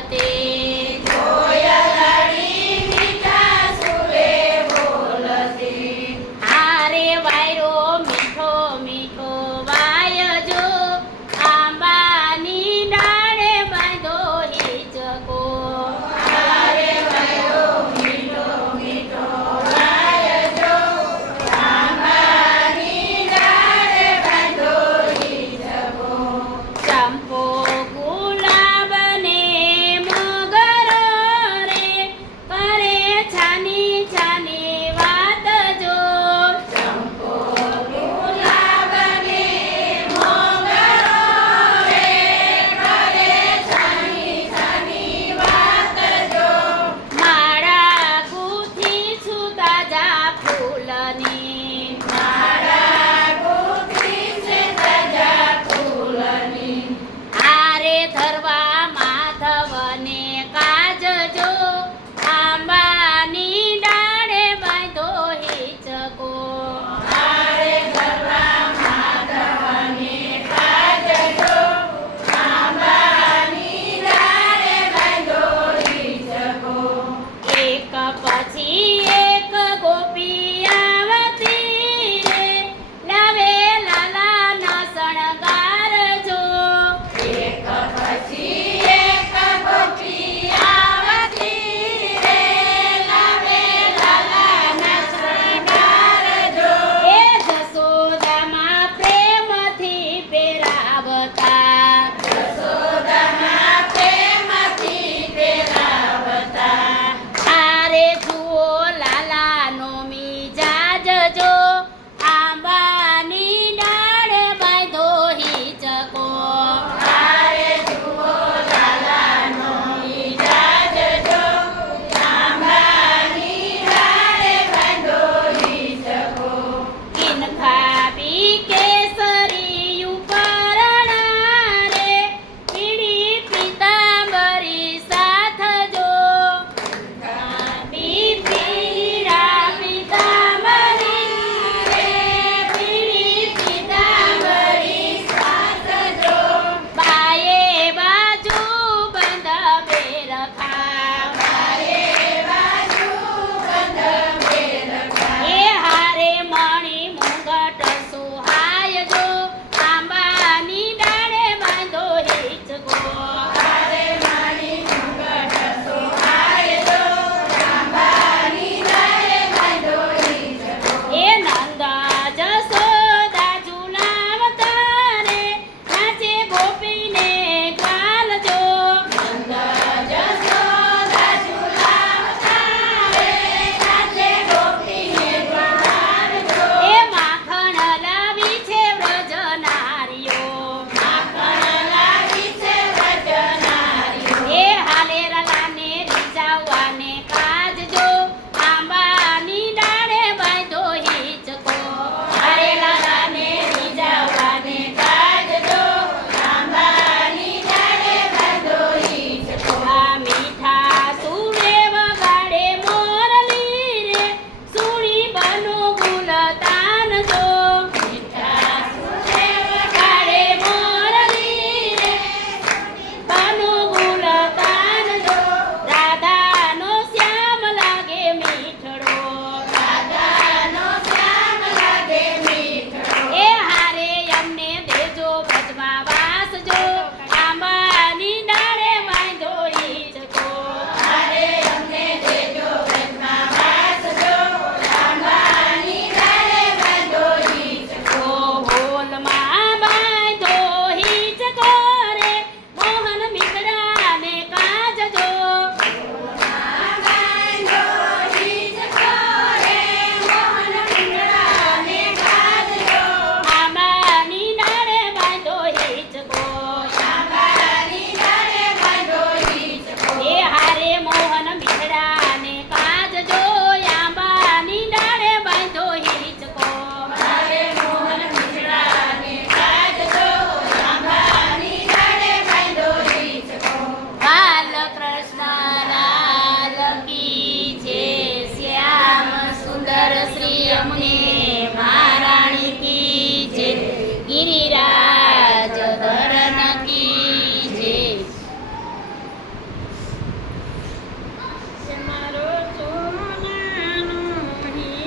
બોલતે હારે વાયરો મીઠો મીઠો વાયજો આંબાની ડાળે બાંધો હિચકો ચંપો ગુલાબ ને મોગરો રે કરે છાની છાની વાત જો માળા ગૂંથી છું તાજા ફૂલની હારે ધરવા માધવને કાજજો આંબાની ડાળે બાંધો હિચકો એક પછી એક ગોપી આવતી રે લાવે લાલાના શણગારજો એ જશોદામાં પ્રેમથી પહેરાવતા હારે જુઓ લાલાનો મિજાજ જો આંબાની ડાળે બાંધો હિચકો કિનખાબી કેસરી ઉપરણા રે પીળી પીતાંબરી સાથ જો પીળા પીતાંબરી રે પીળી પીતાંબરી સાથ જો બાયે બાજુ બંધ બેરખા એ હારે મણી મુંગટ સુહાય જો આંબાની ડાળે બાંધો હિચકો એ નંદા જશોદા ઝુલાવતા રે નાચે ગોપીને ગાલજો એ માખણ લાવી છે વ્રજ નારીઓ એ હાલે રલાને રીઝાવવાને કાજજો આંબાની ડાળે બાંધો હિચકો હારે લાલાને રીઝાવવાને કાજજો આંબાની ડાળે બાંધો હિચકો આ મીઠા સુરે વગાડે મોરલી રે સુણી બનો ગુલતાન જો વગાડે મોરલી રે બનો ગુલતાન જો રાધાનો શ્યામ લાગે મીઠડો એ હારે અમને દેજો વ્રજમાં વાસજો આંબાની ડાળે બાંધો હિચકો હોલમાં બાંધો હિચકો રે મોહન મીઠડાને કાજજો આંબાની ડાળે બાંધો હિચકો એ હારે મોહન મીઠડાને કાજજો આંબાની ડાળે બાંધો હિચકો બાલકૃષ્ણ લાલ કી જય શ્યામ સુંદર શ્રી યમુને